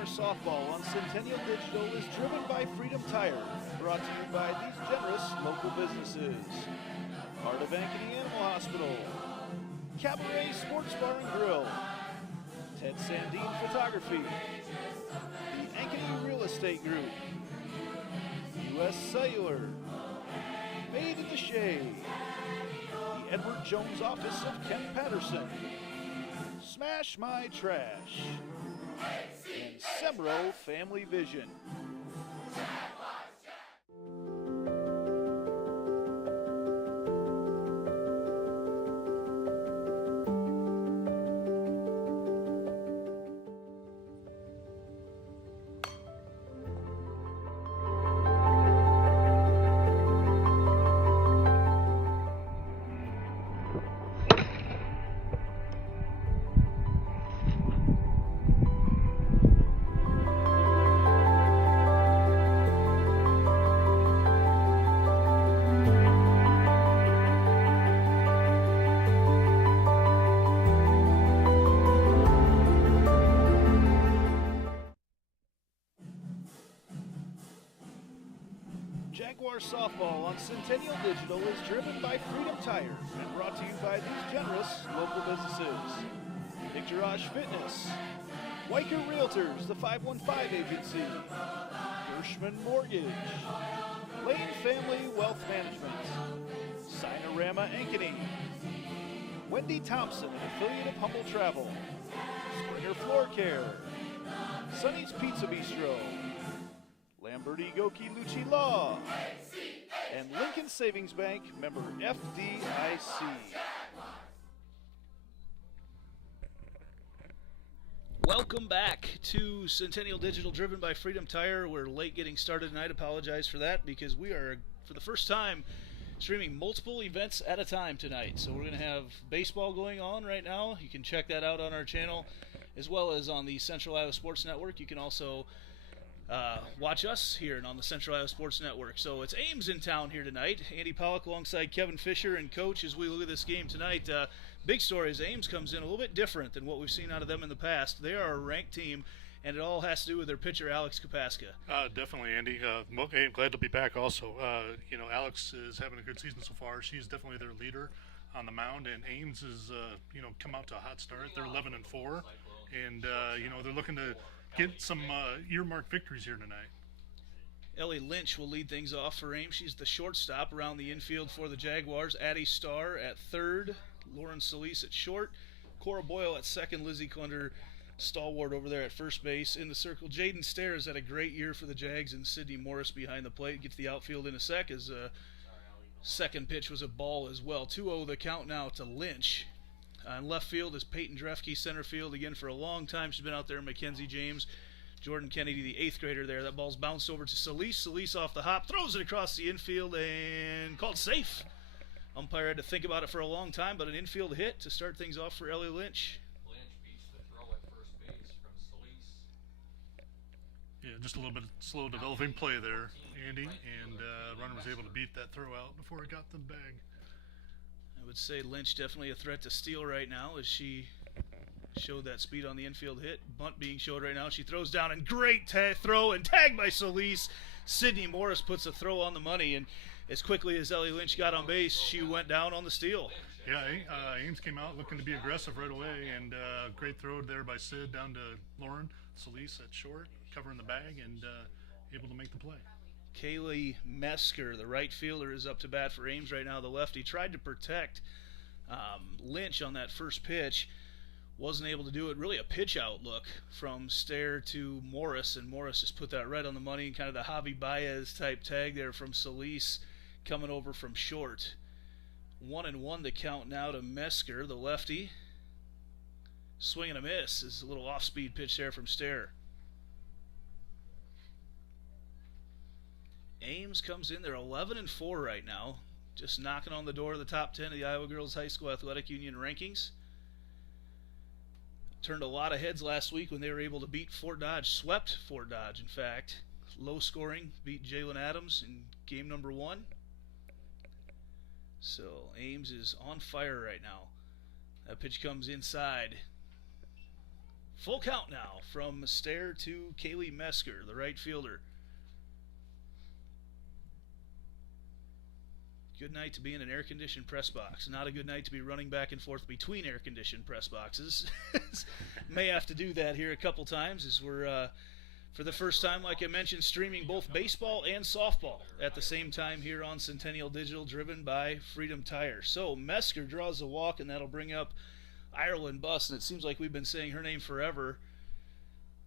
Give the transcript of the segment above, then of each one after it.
Jaguar softball on Centennial Digital is driven by Freedom Tire, brought to you by these generous local businesses. Part of Ankeny Animal Hospital, Cabaret Sports Bar and Grill, Ted Sandine Photography, the Ankeny Real Estate Group, U.S. Cellular, Made in the Shade, the Edward Jones Office of Kent Patterson, Smash My Trash, and Sembro Family Vision. Jaguar softball on Centennial Digital is driven by Freedom Tire and brought to you by these generous local businesses. Victorage Fitness, Weichert Realtors, the 515 Agency, Gershman Mortgage, Lane Family Wealth Management, Sinorama Ankeny, Wendy Thompson, an affiliate of Humble Travel, Springer Floor Care, Sonny's Pizza Bistro, Lamberti Goki Lucci Law, and Lincoln Savings Bank, member FDIC. Welcome back to Centennial Digital, driven by Freedom Tire. We're late getting started tonight. Apologize for that because we are, for the first time, streaming multiple events at a time tonight. So we're going to have baseball going on right now. You can check that out on our channel, as well as on the Central Iowa Sports Network. You can also watch us here and on the Central Iowa Sports Network. So it's Ames in town here tonight. Andy Pollock alongside Kevin Fisher and Coach as we look at this game tonight. Big story is Ames comes in a little bit different than what we've seen out of them in the past. They are a ranked team, and it all has to do with their pitcher, Alex Kapaska. Definitely, Andy. Hey, glad to be back also. Alex is having a good season so far. She's definitely their leader on the mound, and Ames has, come out to a hot start. They're 11-4, and, they're looking to get some earmarked victories here tonight. Ellie Lynch will lead things off for Ames. She's the shortstop around the infield for the Jaguars. Addie Starr at third. Lauren Solis at short. Cora Boyle at second. Lizzie Klunder, stalwart over there at first base. In the circle, Jaden Stair has had a great year for the Jags, and Sydney Morris behind the plate. Gets the outfield in a sec. His second pitch was a ball as well. 2-0 the count now to Lynch. In left field is Peyton Drefke. Center field again for a long time. She's been out there. Mackenzie James, Jordan Kennedy, the 8th grader there. That ball's bounced over to Solis. Solis off the hop, throws it across the infield and called safe. Umpire had to think about it for a long time, but an infield hit to start things off for Ellie Lynch. Lynch beats the throw at first base from Solis. Yeah, just a little bit slow developing play there, Andy, and runner was able to beat that throw out before it got to the bag. I would say Lynch definitely a threat to steal right now as she showed that speed on the infield hit. Bunt being showed right now. She throws down and great throw and tagged by Solis. Sydney Morris puts a throw on the money, and as quickly as Ellie Lynch got on base, she went down on the steal. Yeah, Ames came out looking to be aggressive right away, and great throw there by Sid down to Lauren Solis at short, covering the bag and able to make the play. Kaylee Mesker, the right fielder, is up to bat for Ames right now. The lefty tried to protect Lynch on that first pitch. Wasn't able to do it. Really a pitch out look from Stair to Morris, and Morris just put that right on the money. Kind of the Javi Baez type tag there from Solis coming over from short. 1-1 the count now to Mesker, the lefty. Swing and a miss is a little off-speed pitch there from Stair. Ames comes in, they're 11-4 right now, just knocking on the door of the top 10 of the Iowa Girls High School Athletic Union rankings. Turned a lot of heads last week when they were able to beat Fort Dodge, swept Fort Dodge, in fact. Low scoring, beat Jalen Adams in game number 1. So Ames is on fire right now. That pitch comes inside Full count now from Stair to Kaylee Mesker, the right fielder. Good night to be in an air-conditioned press box. Not a good night to be running back and forth between air-conditioned press boxes. May have to do that here a couple times as we're, for the first time, like I mentioned, streaming both baseball and softball at the same time here on Centennial Digital, driven by Freedom Tire. So Mesker draws a walk, and that'll bring up Ireland Buss, and it seems like we've been saying her name forever.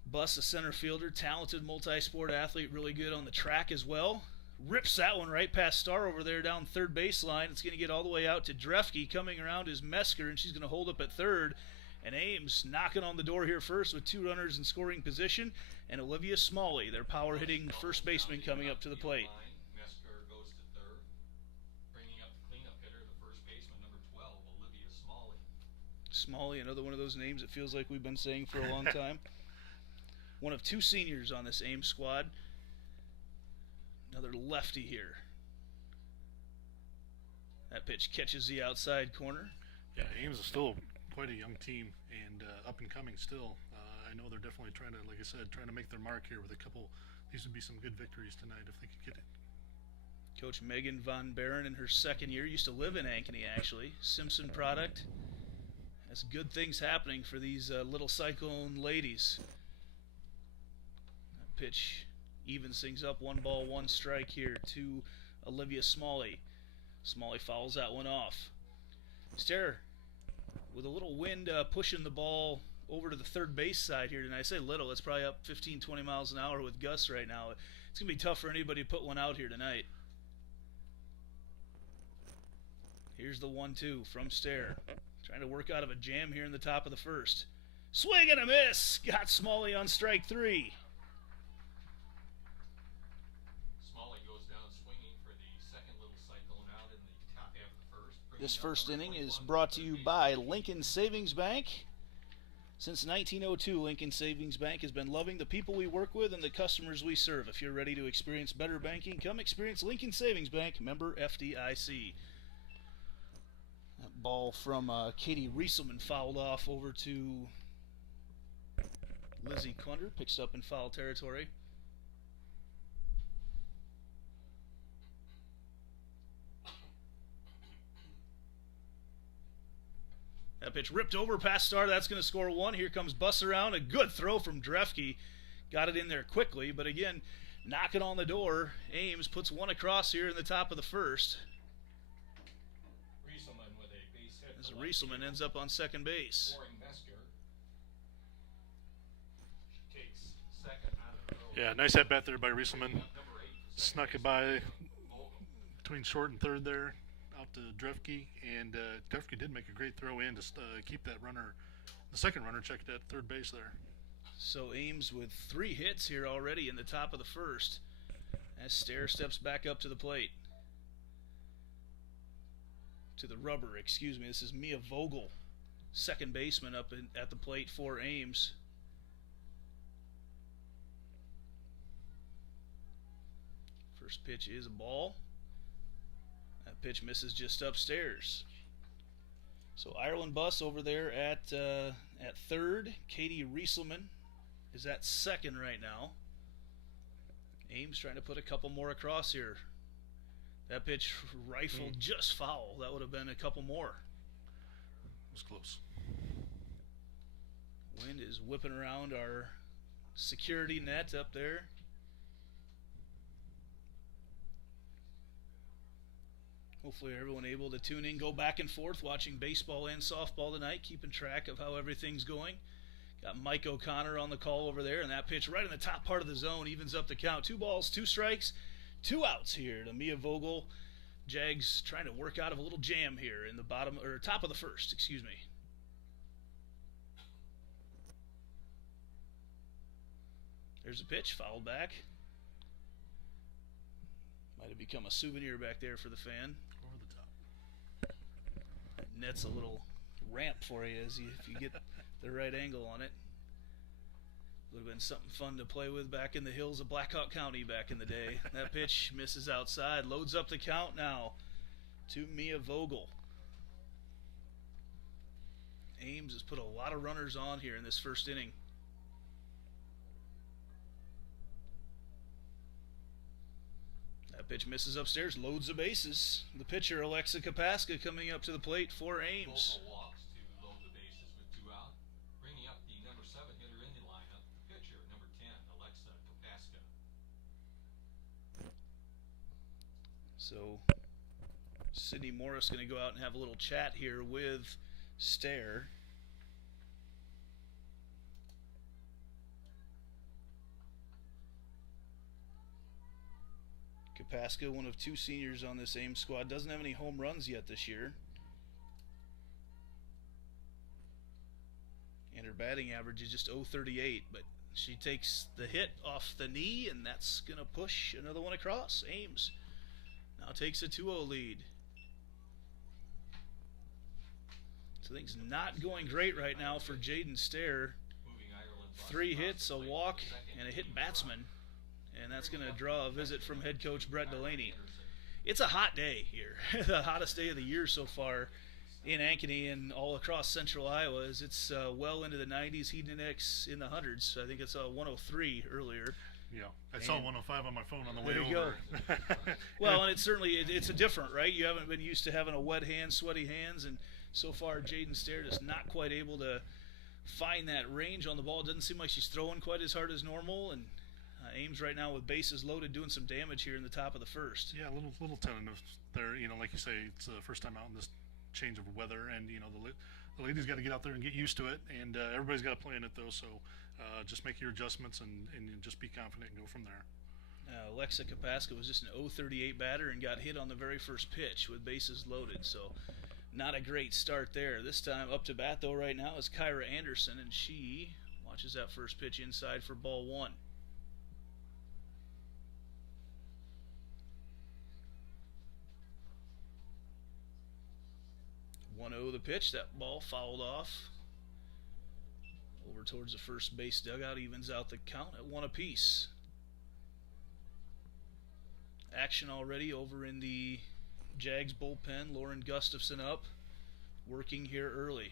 Buss, a center fielder, talented multi-sport athlete, really good on the track as well. Rips that one right past Starr over there down third baseline. It's going to get all the way out to Drefke. Coming around is Mesker, and she's going to hold up at third. And Ames knocking on the door here first with 2 runners in scoring position. And Olivia Smalley, their power-hitting first baseman, coming up to the plate. Mesker goes to third, bringing up the cleanup hitter, the first baseman, number 12, Olivia Smalley. Smalley, another one of those names it feels like we've been saying for a long time. One of 2 seniors on this Ames squad. Another lefty here. That pitch catches the outside corner. Yeah, Ames is still quite a young team and up and coming still. I know they're definitely trying to, like I said, trying to make their mark here with a couple. These would be some good victories tonight if they could get it. Coach Megan Von Baron in her second year used to live in Ankeny, actually. Simpson product. Has good things happening for these little Cyclone ladies. That pitch evens things up. 1 ball, 1 strike here to Olivia Smalley. Smalley fouls that one off. Stair with a little wind pushing the ball over to the third base side here tonight. I say little, it's probably up 15-20 miles an hour with gusts right now. It's going to be tough for anybody to put one out here tonight. Here's the 1-2 from Stair. Trying to work out of a jam here in the top of the first. Swing and a miss! Got Smalley on strike 3. This first inning is brought to you by Lincoln Savings Bank. Since 1902, Lincoln Savings Bank has been loving the people we work with and the customers we serve. If you're ready to experience better banking, come experience Lincoln Savings Bank, member FDIC. That ball from Katie Rieselman fouled off over to Lizzie Klunder, picks up in foul territory. That pitch ripped over past Starr. That's going to score 1. Here comes Buss around. A good throw from Drefke. Got it in there quickly. But again, knocking on the door. Ames puts 1 across here in the top of the first. Rieselman with a base hit. As Rieselman ends up on second base. Mesker takes second out of the row. Yeah, nice at bat there by Rieselman. Snuck it by between short and third there. Out to Drefke, and Drefke did make a great throw in to keep that runner, the second runner, checked at third base there. So Ames with 3 hits here already in the top of the first as Stair steps back up to the plate. To the rubber, excuse me. This is Mia Vogel, second baseman up at the plate for Ames. First pitch is a ball. That pitch misses just upstairs. So Ireland Buss over there at third. Katie Rieselman is at second right now. Ames trying to put a couple more across here. That pitch rifled just foul. That would have been a couple more. It was close. Wind is whipping around our security net up there. Hopefully everyone able to tune in, go back and forth, watching baseball and softball tonight, keeping track of how everything's going. Got Mike O'Connor on the call over there, and that pitch right in the top part of the zone evens up the count. 2 balls, 2 strikes, 2 outs here to Mia Vogel. Jags trying to work out of a little jam here in the bottom or top of the first, excuse me. There's a pitch, fouled back. Might have become a souvenir back there for the fan. Over the top. That net's a little ramp for you if you get the right angle on it. Would have been something fun to play with back in the hills of Blackhawk County back in the day. That pitch misses outside. Loads up the count now to Mia Vogel. Ames has put a lot of runners on here in this first inning. That pitch misses upstairs, loads the bases. The pitcher, Alexa Kapaska, coming up to the plate for Ames. Both walks to load the bases with 2 out. Bringing up the number 7 hitter in the lineup, the pitcher, number 10, Alexa Kapaska. So Sydney Morris going to go out and have a little chat here with Stair. Kapaska, one of 2 seniors on this Ames squad, doesn't have any home runs yet this year. And her batting average is just .038, but she takes the hit off the knee, and that's going to push another one across. Ames now takes a 2-0 lead. So things not going great right now for Jaden Stair. 3 hits, a walk, and a hit batsman. And that's going to draw a visit from head coach Brett Delaney. It's a hot day here. The hottest day of the year so far in Ankeny and all across central Iowa. It's well into the 90s, heat index in the hundreds. I think it's 103 earlier. Yeah, I saw 105 on my phone on the way there you over. Go. Well, and it's a different, right? You haven't been used to having a wet hand, sweaty hands, and so far Jaden Stair is not quite able to find that range on the ball. It doesn't seem like she's throwing quite as hard as normal, and Ames right now with bases loaded doing some damage here in the top of the first. Yeah, a little tentative there. You know, like you say, it's the first time out in this change of weather, and you know the ladies got to get out there and get used to it, and everybody's got to play in it though. So just make your adjustments and just be confident and go from there. Alexa Kapaska was just an .038 batter and got hit on the very first pitch with bases loaded. So not a great start there. This time up to bat though right now is Kyra Anderson, and she watches that first pitch inside for ball 1. 1-0 the pitch. That ball fouled off over towards the first base dugout, evens out the count at 1 apiece. Action already over in the Jags bullpen. Lauren Gustafson up, working here early.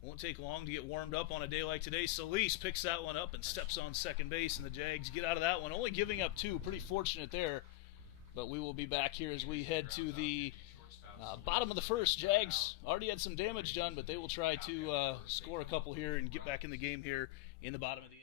Won't take long to get warmed up on a day like today. Solis picks that one up and steps on second base, and the Jags get out of that one, only giving up 2. Pretty fortunate there, but we will be back here as we head to the bottom of the first. Jags already had some damage done, but they will try to score a couple here and get back in the game here in the bottom of the inning.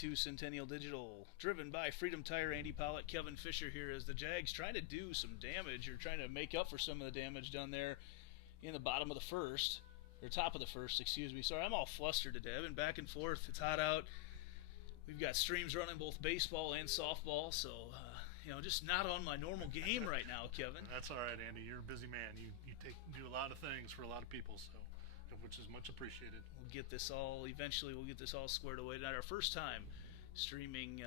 To Centennial Digital, driven by Freedom Tire. Andy Pollock, Kevin Fisher here as the Jags trying to do some damage, or trying to make up for some of the damage done there in the bottom of the first, or top of the first, excuse me. Sorry, I'm all flustered today. I've been back and forth. It's hot out. We've got streams running both baseball and softball, so just not on my normal game right now, Kevin. That's all right, Andy. You're a busy man. You do a lot of things for a lot of people, so which is much appreciated. Eventually we'll get this all squared away tonight. Our first time streaming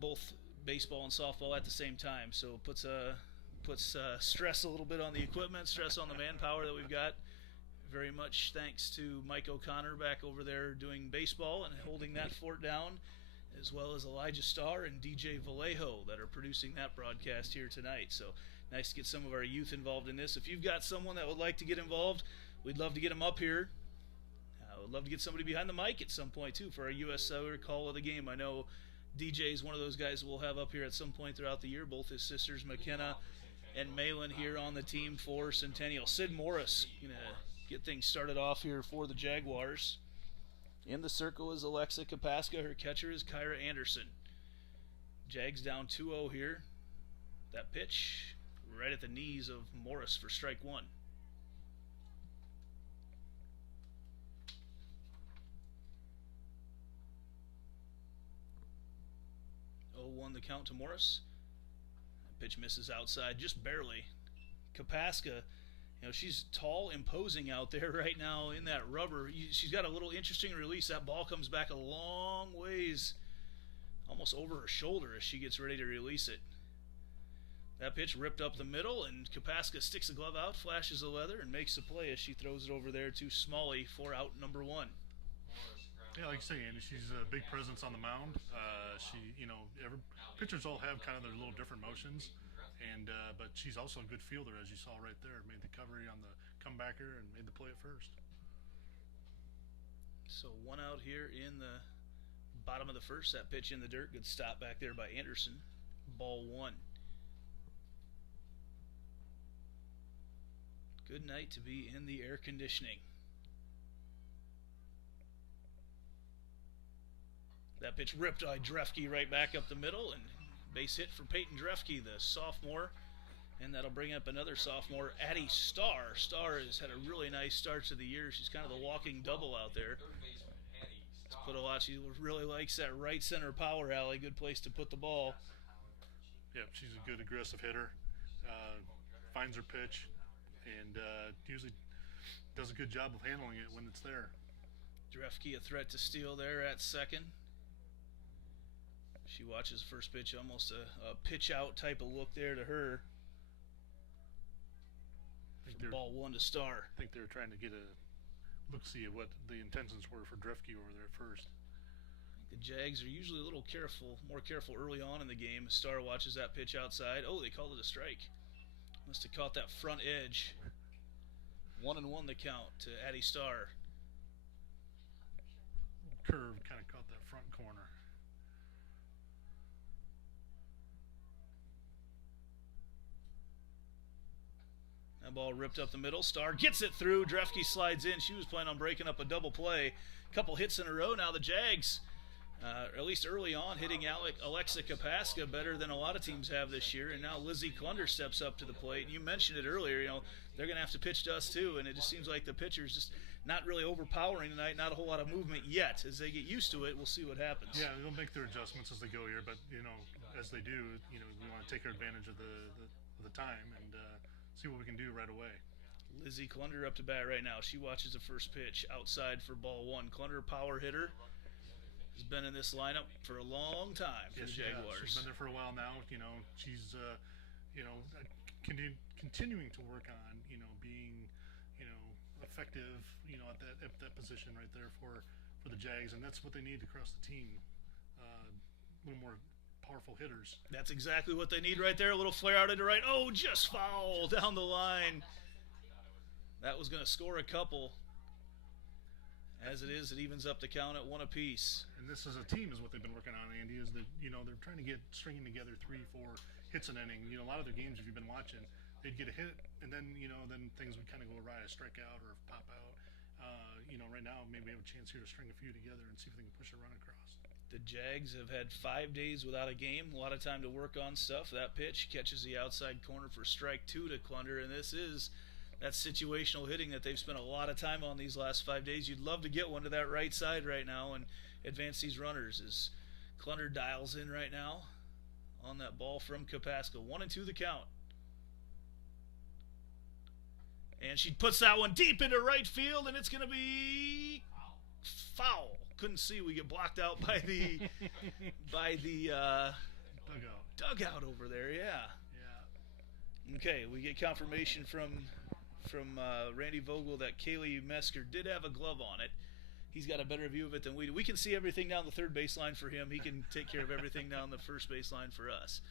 both baseball and softball at the same time, so puts stress a little bit on the equipment, stress on the manpower that we've got. Very much thanks to Mike O'Connor back over there doing baseball and holding that fort down, as well as Elijah Starr and DJ Vallejo that are producing that broadcast here tonight. So nice to get some of our youth involved in this. If you've got someone that would like to get involved, we'd love to get them up here. I would love to get somebody behind the mic at some point, too, for our U.S. Cellular Call of the Game. I know DJ is one of those guys we'll have up here at some point throughout the year. Both his sisters, McKenna and Malin, here on the team for Centennial. Sid Morris going to get things started off here for the Jaguars. In the circle is Alexa Kapaska. Her catcher is Kyra Anderson. Jags down 2-0 here. That pitch right at the knees of Morris for strike 1. 0-1 the count to Morris. Pitch misses outside just barely. Kapaska, she's tall, imposing out there right now in that rubber. She's got a little interesting release. That ball comes back a long ways, almost over her shoulder as she gets ready to release it. That pitch ripped up the middle, and Kapaska sticks the glove out, flashes the leather, and makes the play as she throws it over there to Smalley for out number 1. Yeah, like you say, Andy, she's a big presence on the mound. Every pitchers all have kind of their little different motions, and but she's also a good fielder, as you saw right there. Made the recovery on the comebacker and made the play at first. So 1 out here in the bottom of the first. That pitch in the dirt. Good stop back there by Anderson. Ball 1. Good night to be in the air conditioning. That pitch ripped by Drefke right back up the middle, and base hit for Peyton Drefke, the sophomore. And that'll bring up another sophomore, Addie Starr. Starr has had a really nice start to the year. She's kind of the walking double out there. Let's put a lot. She really likes that right center power alley. Good place to put the ball. Yep, she's a good aggressive hitter. Finds her pitch, and usually does a good job of handling it when it's there. Drefke a threat to steal there at second. She watches first pitch, almost a pitch out type of look there to her. Ball 1 to Starr. I think they were trying to get a look-see at what the intentions were for Drefke over there at first. The Jags are usually a little more careful early on in the game. Starr watches that pitch outside. Oh, they called it a strike. Must have caught that front edge. 1-1 the count to Addie Starr. Curve kind of caught that front corner. That ball ripped up the middle. Starr gets it through. Drefke slides in. She was planning on breaking up a double play. Couple hits in a row now. The Jags, at least early on, hitting Alexa Kapaska better than a lot of teams have this year. And now Lizzie Klunder steps up to the plate. And you mentioned it earlier, they're going to have to pitch to us too. And it just seems like the pitcher's just not really overpowering tonight. Not a whole lot of movement yet. As they get used to it, we'll see what happens. Yeah, they'll make their adjustments as they go here. But, as they do, we want to take advantage of the time and see what we can do right away. Lizzie Klunder up to bat right now. She watches the first pitch outside for ball 1. Klunder, power hitter, has been in this lineup for a long time for the Jaguars. She's been there for a while now. She's continuing to work on being effective at that position right there for the Jags, and that's what they need across the team. A little more powerful hitters. That's exactly what they need right there. A little flare out into right. Oh, just foul down the line. That was going to score a couple. As it is, it evens up the count at 1 apiece. And this as a team is what they've been working on, Andy, is that, they're trying to stringing together 3-4 hits an inning. A lot of their games, if you've been watching, they'd get a hit, and then, then things would kind of go awry, a strikeout or pop out. Right now, maybe we have a chance here to string a few together and see if they can push a run across. The Jags have had 5 days without a game, a lot of time to work on stuff. That pitch catches the outside corner for strike 2 to Klunder, and this is that situational hitting that they've spent a lot of time on these last 5 days. You'd love to get one to that right side right now and advance these runners as Klunder dials in right now on that ball from Kapaska. 1-2 the count. And she puts that one deep into right field, and it's going to be foul. Couldn't see. We get blocked out by the dugout over there. Yeah. Okay, we get confirmation from Randy Vogel that Kaylee Mesker did have a glove on it. He's got a better view of it than we do. We can see everything down the third baseline for him. He can take care of everything down the first baseline for us.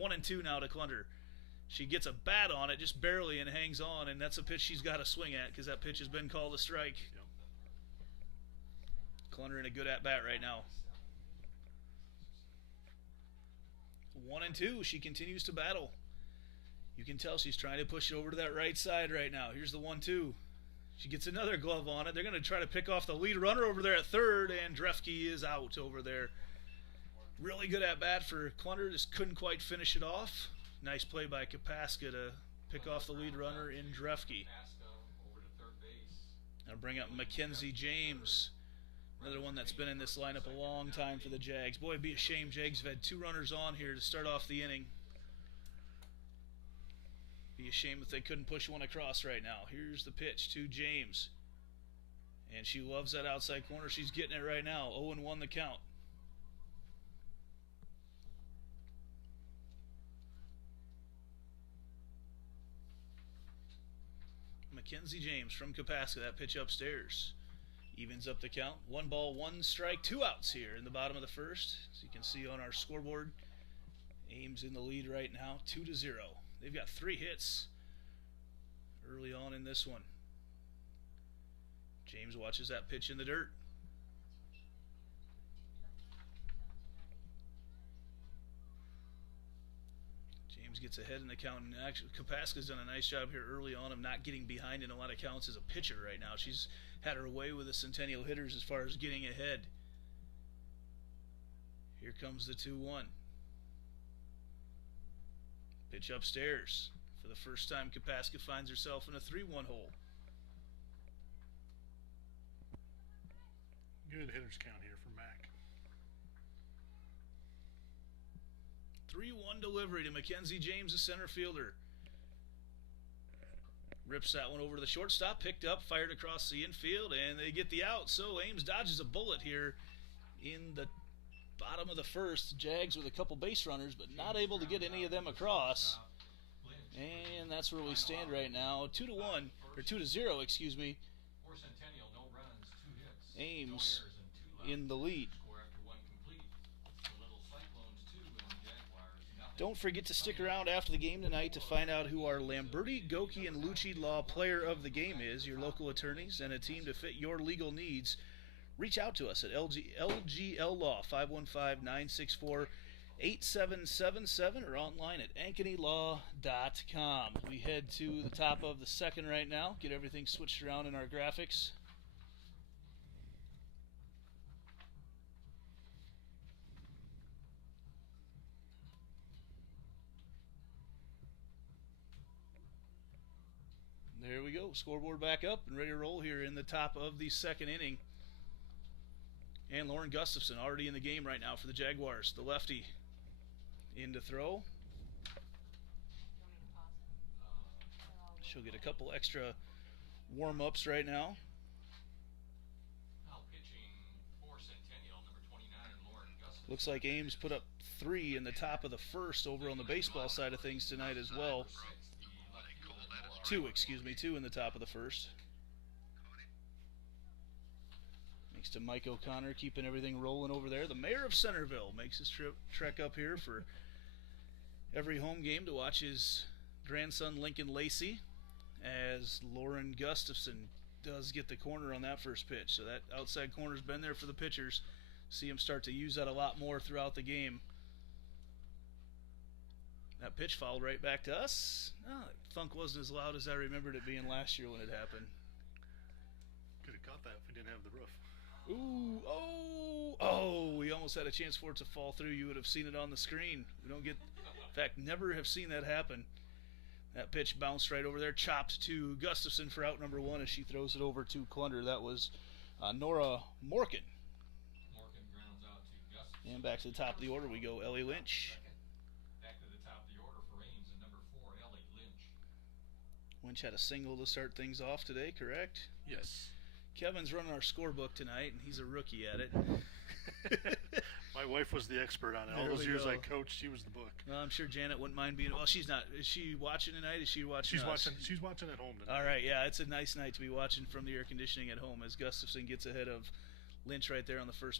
1-2 now to Klunder. She gets a bat on it just barely and hangs on, and that's a pitch she's got to swing at because that pitch has been called a strike. Yep. Klunder in a good at-bat right now. 1-2. She continues to battle. You can tell she's trying to push it over to that right side right now. Here's the 1-2. She gets another glove on it. They're going to try to pick off the lead runner over there at third, and Drefke is out over there. Really good at-bat for Klunder. Just couldn't quite finish it off. Nice play by Kapaska to pick off the lead runner in Drefke. Now bring up Mackenzie James. Another one that's been in this lineup a long time for the Jags. Boy, it'd be a shame Jags have had 2 runners on here to start off the inning. Be a shame if they couldn't push one across right now. Here's the pitch to James. And she loves that outside corner. She's getting it right now. 0-1 the count. Mackenzie James from Kapaska. That pitch upstairs evens up the count. 1 ball, 1 strike, 2 outs here in the bottom of the first. As you can see on our scoreboard, Ames in the lead right now, 2-0. They've got 3 hits early on in this one. James watches that pitch in the dirt. James gets ahead in the count, and actually Kapaska's done a nice job here early on of not getting behind in a lot of counts as a pitcher right now. She's had her way with the Centennial hitters as far as getting ahead. Here comes the 2-1. Pitch upstairs. For the first time, Kapaska finds herself in a 3-1 hole. Good hitters count here for Mac. 3-1 delivery to Mackenzie James, the center fielder. Rips that one over to the shortstop, picked up, fired across the infield, and they get the out. So Ames dodges a bullet here in the bottom of the first. Jags with a couple base runners, but not able to get any of them across. And that's where we stand right now. 2-1, or 2-0, excuse me. For Centennial, no runs, 2 hits, Ames no errors, and 2 left. in the lead. Score after 1 complete. The Little Cyclones 2 and the Jaguars nothing. Don't forget to stick around after the game tonight to find out who our Lamberti, Goki, and Lucci Law player of the game is. Your local attorneys and a team to fit your legal needs. Reach out to us at LGL Law, 515-964-8777, or online at AnkonyLaw.com. We head to the top of the second right now, get everything switched around in our graphics. There we go. Scoreboard back up and ready to roll here in the top of the second inning. And Lauren Gustafson already in the game right now for the Jaguars. The lefty in to throw. She'll get a couple extra warm-ups right now. Now pitching for Centennial, number 29, Lauren Gustafson. Looks like Ames put up 3 in the top of the first over on the baseball side of things tonight as well. 2 in the top of the first. Thanks to Mike O'Connor keeping everything rolling over there. The mayor of Centerville makes his trek up here for every home game to watch his grandson Lincoln Lacey, as Lauren Gustafson does get the corner on that first pitch. So that outside corner's been there for the pitchers. See him start to use that a lot more throughout the game. That pitch fouled right back to us. Oh, that thunk wasn't as loud as I remembered it being last year when it happened. Could have caught that if we didn't have the roof. Ooh, oh, we almost had a chance for it to fall through. You would have seen it on the screen. We don't get, in fact, never have seen that happen. That pitch bounced right over there, chopped to Gustafson for out number 1 as she throws it over to Clunder. That was Nora Morkin. Morgan grounds out to Gustafson. And back to the top of the order we go, Ellie Lynch. Back to the top of the order for Ames and number 4, Ellie Lynch. Lynch had a single to start things off today, correct? Yes. Kevin's running our scorebook tonight, and he's a rookie at it. My wife was the expert on it. All There those we years go. I coached, she was the book. Well, I'm sure Janet wouldn't mind being. Well, she's not. Is she watching tonight? Is she watching? She's us? watching. She's watching at home tonight. All right, yeah, it's a nice night to be watching from the air conditioning at home as Gustafson gets ahead of Lynch right there on the first